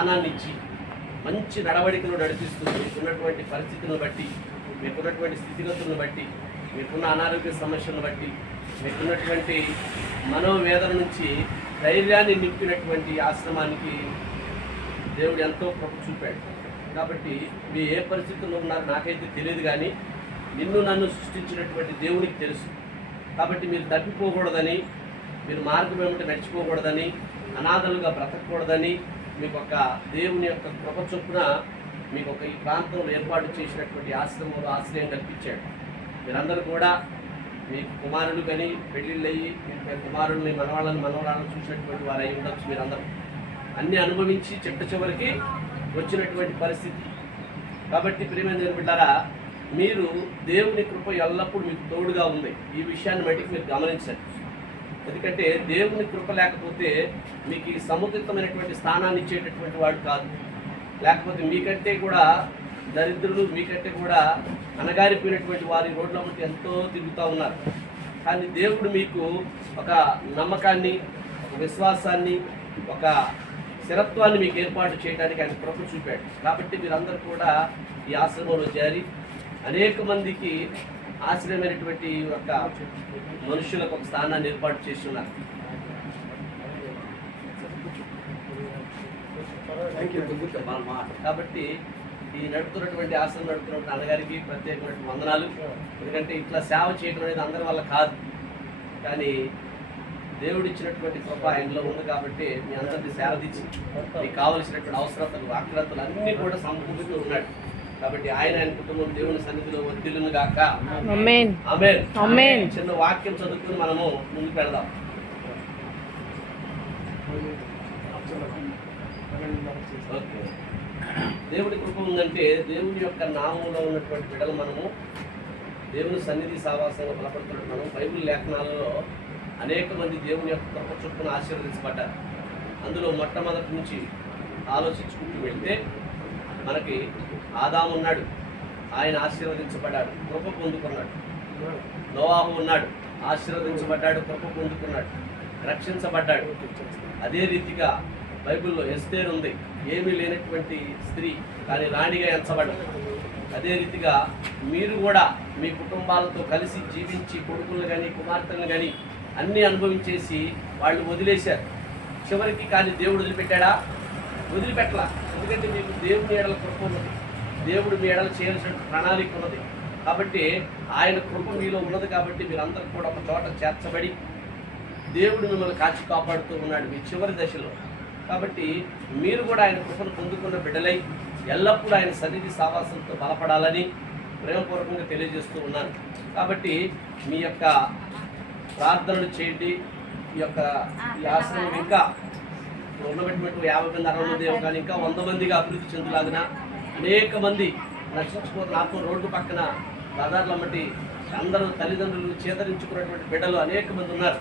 జ్ఞానాన్ని ఇచ్చి మంచి నడవడికలు నడిపిస్తూ మీకున్నటువంటి పరిస్థితులను బట్టి, మీకున్నటువంటి స్థితిగతులను బట్టి, మీకున్న అనారోగ్య సమస్యలను బట్టి, మీకున్నటువంటి మనోవేదన నుంచి ధైర్యాన్ని నింపినటువంటి ఆశ్రమానికి దేవుడు ఎంతో కృప చూపాడు. కాబట్టి మీ ఏ పరిస్థితుల్లో ఉన్నారో నాకైతే తెలియదు, కానీ నిన్ను నన్ను సృష్టించినటువంటి దేవునికి తెలుసు. కాబట్టి మీరు తప్పిపోకూడదని, మీరు మార్గం ఏమిటి నడిచిపోకూడదని, అనాథలుగా బ్రతకూడదని మీకు ఒక దేవుని యొక్క కృప చొప్పున మీకు ఒక ఈ ప్రాంతంలో ఏర్పాటు చేసినటువంటి ఆశ్రమంలో ఆశ్రయం కల్పించాడు. మీరందరూ కూడా మీ కుమారులు కానీ పెళ్ళిళ్ళయ్యి మీ కుమారుల్ని మనవరాలను చూసినటువంటి వారు అయి ఉండొచ్చు. మీరందరూ అన్నీ అనుభవించి చిట్ట చివరికి వచ్చినటువంటి పరిస్థితి. కాబట్టి ప్రియమైన బిడ్డారా, మీరు దేవుని కృప ఎల్లప్పుడూ మీకు తోడుగా ఉంది. ఈ విషయాన్ని బట్టి మీరు గమనించండి. ఎందుకంటే దేవుని కృప లేకపోతే మీకు ఈ సముచితమైనటువంటి స్థానాన్ని ఇచ్చేటటువంటి వాడు కాదు. లేకపోతే మీకంటే కూడా దరిద్రులు, మీకంటే కూడా అణగారిపోయినటువంటి వారి రోడ్ల బట్టి ఎంతో తిరుగుతూ ఉన్నారు. కానీ దేవుడు మీకు ఒక నమ్మకాన్ని, ఒక విశ్వాసాన్ని, ఒక స్థిరత్వాన్ని మీకు ఏర్పాటు చేయడానికి ఆయన కృప చూపాడు. కాబట్టి మీరందరూ కూడా ఈ ఆశ్రమంలో చేరి అనేక మందికి ఆశ్రయమైనటువంటి ఒక మనుషులకు ఒక స్థానాన్ని ఏర్పాటు చేస్తున్నారు. కాబట్టి ఈ నడుపుతున్నటువంటి ఆశ్రమం నడుపుతున్నటువంటి అన్నగారికి ప్రత్యేకమైన వందనాలు. ఎందుకంటే ఇట్లా సేవ చేయడం అనేది అందరి వల్ల కాదు, కానీ దేవుడు ఇచ్చినటువంటి కృప ఆయనలో ఉంది. కాబట్టి మీ అందరినీ సేవదించి మీకు కావలసినటువంటి అవసరతలు, ఆక్రతలు అన్నీ కూడా సమకూరుతూ ఉన్నాడు. కాబట్టి ఆయన కుటుంబం దేవుని సన్నిధిలో వర్ధిల్లును గాక. ఆమేన్. ఆమేన్. ఆమేన్. చిన్న వాక్యం చదువుకుని మనము ముందుకు వెళ్దాం. ఓకే. దేవుడి కృప ఉందంటే దేవుని యొక్క నామంలో ఉన్నటువంటి బిడ్డలు మనము దేవుని సన్నిధి సావాసంగా బలపడుతున్నట్టు మనం బైబిల్ లేఖనాలలో అనేక మంది దేవుని యొక్క కృప చొప్పున ఆశీర్వదించబడ్డారు. అందులో మొట్టమొదటి నుంచి ఆలోచించుకుంటూ వెళ్తే మనకి ఆదాము ఉన్నాడు, ఆయన ఆశీర్వదించబడ్డాడు, కృప పొందుకున్నాడు. నోవాహు ఉన్నాడు, ఆశీర్వదించబడ్డాడు, కృప పొందుకున్నాడు, రక్షించబడ్డాడు. అదే రీతిగా బైబిల్లో ఎస్తేరు ఉంది, ఏమీ లేనటువంటి స్త్రీ కానీ రాణిగా ఎంచబడ్డాడు. అదే రీతిగా మీరు కూడా మీ కుటుంబాలతో కలిసి జీవించి కొడుకులను కానీ కుమార్తెలను కానీ అన్నీ అనుభవించేసి వాళ్ళు వదిలేశారు చివరికి. కానీ దేవుడు వదిలిపెట్టాడా? వదిలిపెట్టలా. ఎందుకంటే మీకు దేవుని ఎడల కృప ఉన్నది, దేవుడు మీ ఎడల చేయాల్సిన ప్రణాళిక ఉన్నది. కాబట్టి ఆయన కృప మీలో ఉన్నది. కాబట్టి మీరందరూ కూడా ఒక చోట చేర్చబడి దేవుడు మిమ్మల్ని కాచి కాపాడుతూ ఉన్నాడు మీ చివరి దశలో. కాబట్టి మీరు కూడా ఆయన కృపను పొందుకున్న బిడ్డలై ఎల్లప్పుడూ ఆయన సన్నిధి సావాసంతో బలపడాలని ప్రేమపూర్వకంగా తెలియజేస్తూ ఉన్నాను. కాబట్టి మీ యొక్క ప్రార్థనలు చేయండి. ఈ ఆశ్రమం ఇంకా ఉన్నటువంటి 50 మంది 60 మంది కానీ ఇంకా 100 మందిగా అభివృద్ధి చెందులాగిన అనేక మంది నశించుకోవడం ఆత్మ రోడ్డు పక్కన రహదారుల మట్టి అందరూ తల్లిదండ్రులు చేదరించుకున్నటువంటి బిడ్డలు అనేక మంది ఉన్నారు.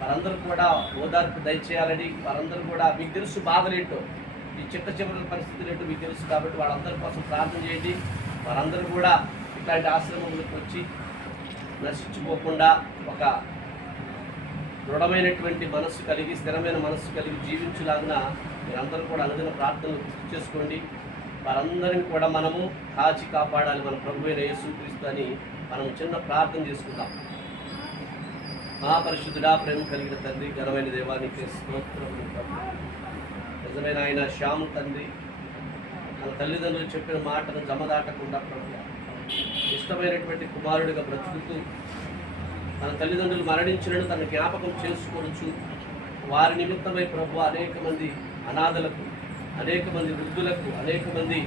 వారందరూ కూడా ఓదార్పు దయచేయాలని, వారందరూ కూడా మీకు తెలుసు బాధలేంటో, ఈ చిట్ట చివరి పరిస్థితులు ఏంటో మీకు తెలుసు. కాబట్టి వాళ్ళందరి కోసం ప్రార్థన చేయండి. వారందరూ కూడా ఇట్లాంటి ఆశ్రమంలోకి వచ్చి నశించుకోకుండా ఒక దృఢమైనటువంటి మనస్సు కలిగి, స్థిరమైన మనస్సు కలిగి జీవించులాగిన మీరందరూ కూడా అనుదిన ప్రార్థనలు గుర్తు చేసుకోండి. వారందరిని కూడా మనము కాచి కాపాడాలి మన ప్రభువైన యేసుక్రీస్తు అని మనం చిన్న ప్రార్థన చేసుకుందాం. మహాపరిశుద్ధుడా, ప్రేమ కలిగిన తండ్రి, ఘనమైన దేవానికి స్తోత్రములు ప్రభు. నిజమైన ఆయన శ్యాము తండ్రి తన తల్లిదండ్రులు చెప్పిన మాటను జమదాటకుండా ప్రభు ఇష్టమైనటువంటి కుమారుడిగా బ్రతుకుతూ తన తల్లిదండ్రులు మరణించినను తన జ్ఞాపకం చేసుకోవచ్చు. వారి నిమిత్తమై ప్రభు అనేక మంది అనాథలకు, అనేక మంది వృద్ధులకు, అనేక మంది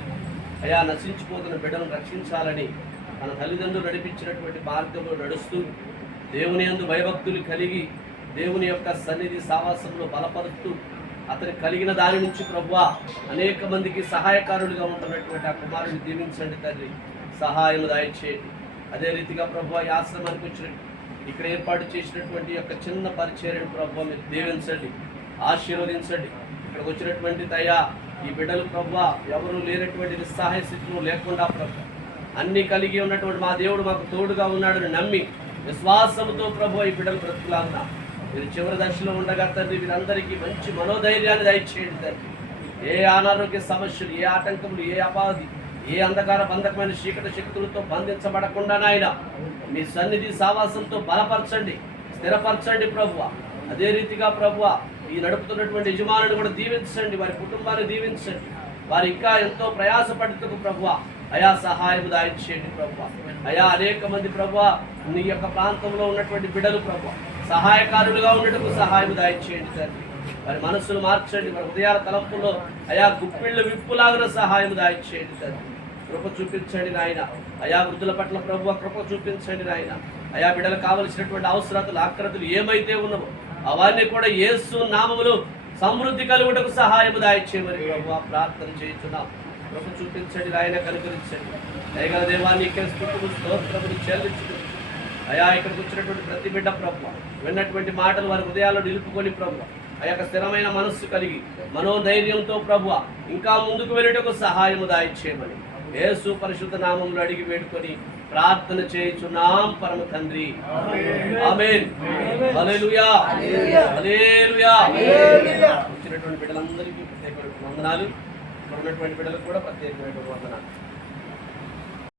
అయా నశించిపోతున్న బిడ్డను రక్షించాలని తన తల్లిదండ్రులు నడిపించినటువంటి మార్గంలో నడుస్తూ దేవుని యందు భయభక్తులు కలిగి దేవుని యొక్క సన్నిధి సావాసంలో బలపరుస్తూ అతను కలిగిన దాని నుంచి ప్రభువా అనేక మందికి సహాయకారులుగా ఉంటున్నటువంటి ఆ కుమారుడిని దీవించండి తండ్రి, సహాయం దయచేయండి. అదే రీతిగా ప్రభువా ఈ ఆశ్రమానికి వచ్చిన ఇక్కడ ఏర్పాటు చేసినటువంటి యొక్క చిన్న పరిచర్యను ప్రభువా మీరు దీవించండి, ఆశీర్వదించండి. ఇక్కడికి వచ్చినటువంటి దయా ఈ బిడ్డలు ప్రభువా ఎవరు లేనటువంటి నిస్సహాయ స్థితిలో లేకుండా ప్రభు అన్నీ కలిగి ఉన్నటువంటి మా దేవుడు మాకు తోడుగా ఉన్నాడని నమ్మి విశ్వాసంతో ప్రభు ఈ బిడ్డలు బ్రతుకులాగా మీరు చివరి దశలో ఉండగా తండ్రి వీరందరికీ మంచి మనోధైర్యాన్ని దయచేయండి తండ్రి. ఏ అనారోగ్య సమస్యలు, ఏ ఆటంకములు, ఏ అపాధి, ఏ అంధకార బంధకమైన చీకటి శక్తులతో బంధించబడకుండా నాయన మీ సన్నిధి సావాసంతో బలపరచండి, స్థిరపరచండి ప్రభువ. అదే రీతిగా ప్రభువ ఈ నడుపుతున్నటువంటి యజమానుని కూడా దీవించండి, వారి కుటుంబాన్ని దీవించండి. వారు ఇంకా ఎంతో ప్రయాసపడుతుకు ప్రభువ అయా సహాయం దాయించేయండి ప్రభువ. అయా అనేక మంది ప్రభువ నీ యొక్క ప్రాంతంలో ఉన్నటువంటి బిడ్డలు ప్రభువ సహాయకారులుగా ఉండేందుకు సహాయం దాయించేయండి తండ్రి. వారి మనస్సును మార్చండి, వారి హృదయాల తలంపుల్లో అయా గుప్పిళ్ళు విప్పులాగిన సహాయం దాయించేయండి తండ్రి. కృప చూపించండి నాయన. అయా వృద్ధుల పట్ల ప్రభువ కృప చూపించండి నాయన. అయా బిడ్డలకు కావలసినటువంటి అవసరాలు ఆక్రతులు ఏమైతే ఉన్నావో అవన్నీ కూడా యేసు నామములో సమృద్ధి కలుగుటకు సహాయం దాయిచ్చేయమని ప్రభువ ప్రార్థన చేయించున్నాం. కృప చూపించండి నాయన, కనుగరించండి. దయగల దేవాన్ని ఇక్కడ స్తుతులు స్తోత్రములు చెల్లించుకుంటూ అయా ఇక్కడికి వచ్చినటువంటి ప్రతి బిడ్డ ప్రభువ విన్నటువంటి మాటలు వారి హృదయాల్లో నిలుపుకొని ప్రభువ ఆ యొక్క స్థిరమైన మనస్సు కలిగి మనోధైర్యంతో ప్రభువ ఇంకా ముందుకు వెళ్ళుటకు సహాయము దాయిచ్చేయమని యేసు పరిశుద్ధ నామములో అడిగి వేడుకొని ప్రార్థన చేయుచున్నాం పరమ తండ్రి. ఆమేన్. హల్లెలూయా, హల్లెలూయా. వచ్చినటువంటి బిడ్డలందరికీ ప్రత్యేకమైన వందనాలు, ఉన్నటువంటి బిడ్డలకు కూడా ప్రత్యేకమైన వందనాలు.